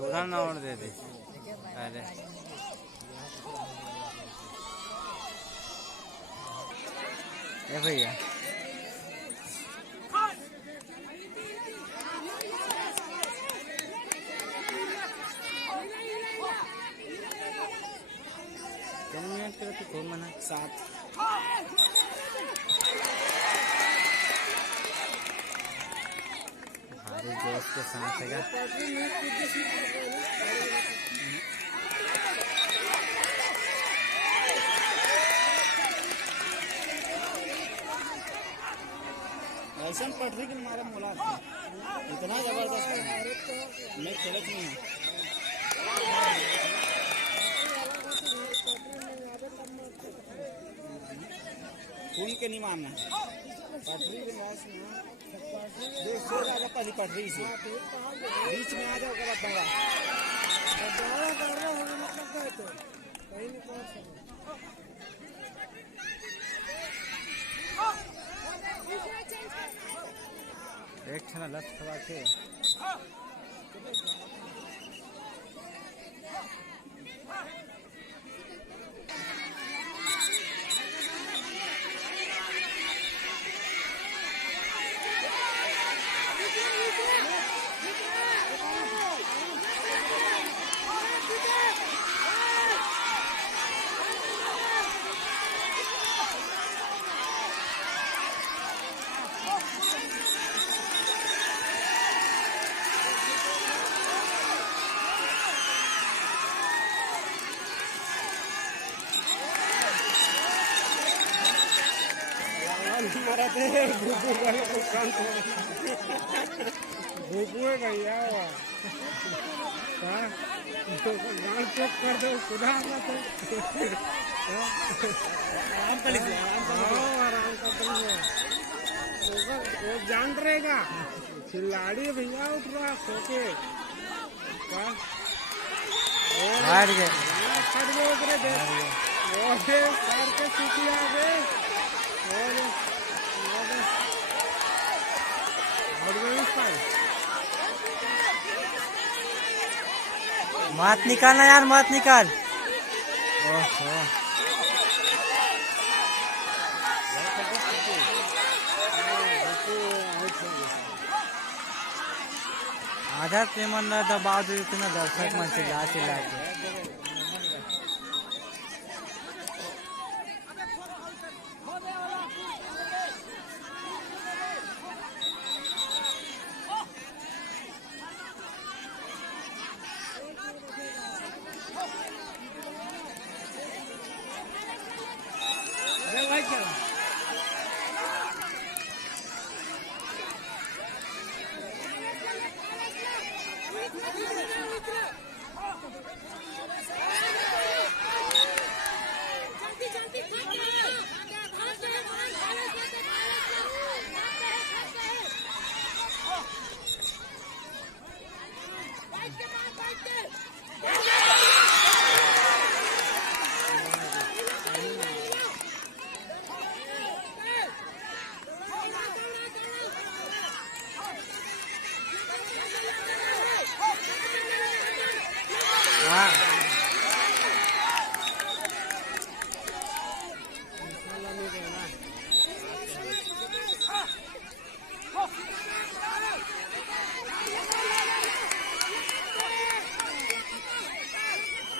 थोड़ा ना और दे दे। अरे ए भैया कितने मिनट के तो खूब मना 7 भारी जोश के साथ है ऐसा पटरी के मारा मोला इतना जबरदस्त मैं खेलत नहीं हूँ। खून के नहीं मारना पटरी के पहली पटरी से बीच में आ जाओ एक क्षण लत खवा के भूखुए भैया गाँव चेक कर दो खुदा आराम कर वो जान रहेगा खिलाड़ी भैया उठ रहा सोके हार गए मत निकालना यार मत निकाल। ओहो आधा पेमन दबाव दे इतना दर्शक मन से ला के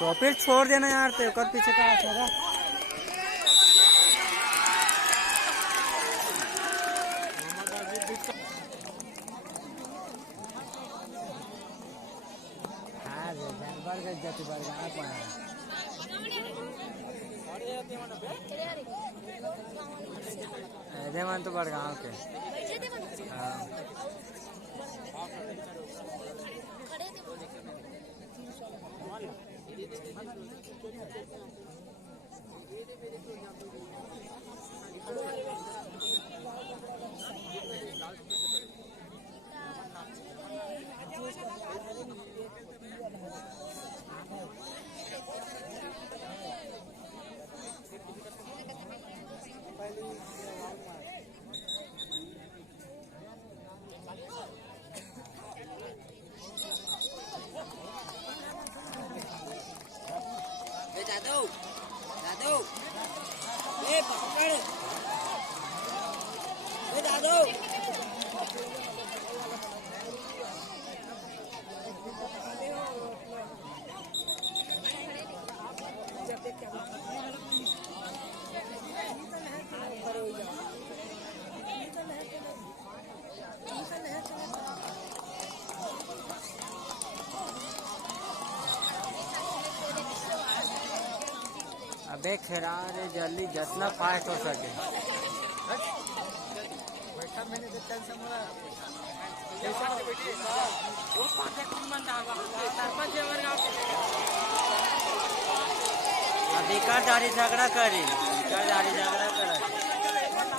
तो फिर छोड़ देना यार ते कर पीछे का आएगा हां रे जानवर के जाति बार आ पाए देवन तो बड़गांव के हां अबे खिरा रे जल्दी जितना फास्ट हो सके। अभी का दाढ़ी झगड़ा करी का दाढ़ी झगड़ा कर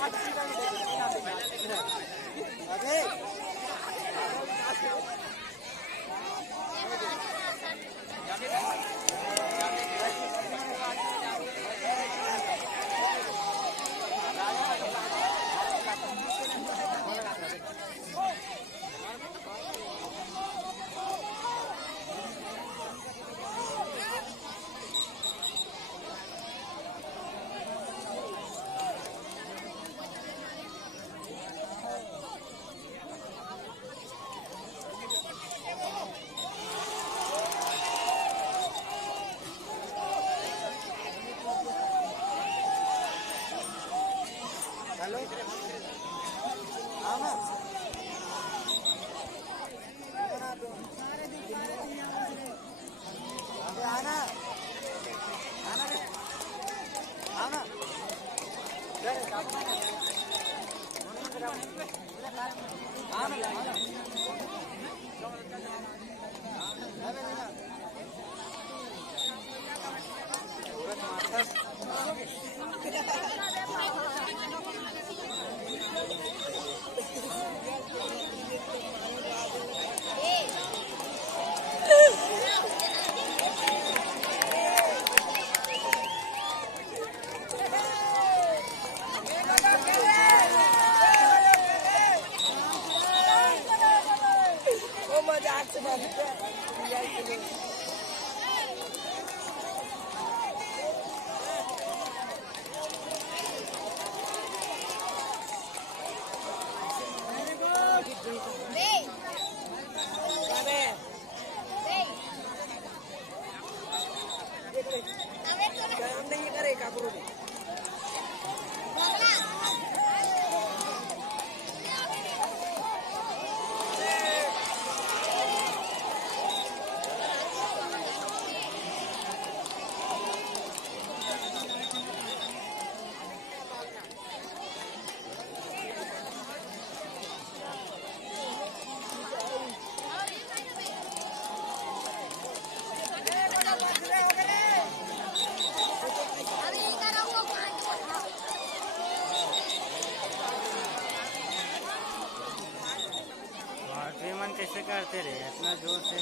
कैसे करते रहे इतना जोर से।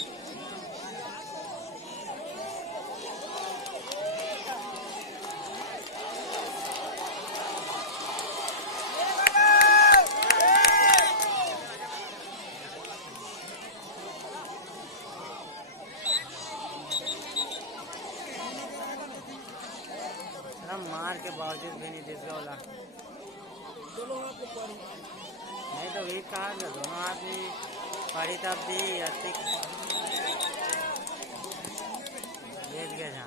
मार के बावजूद भी नहीं दिस वाला नहीं तो वही कहा ना दोनों आदमी पड़ी तब भी देख गया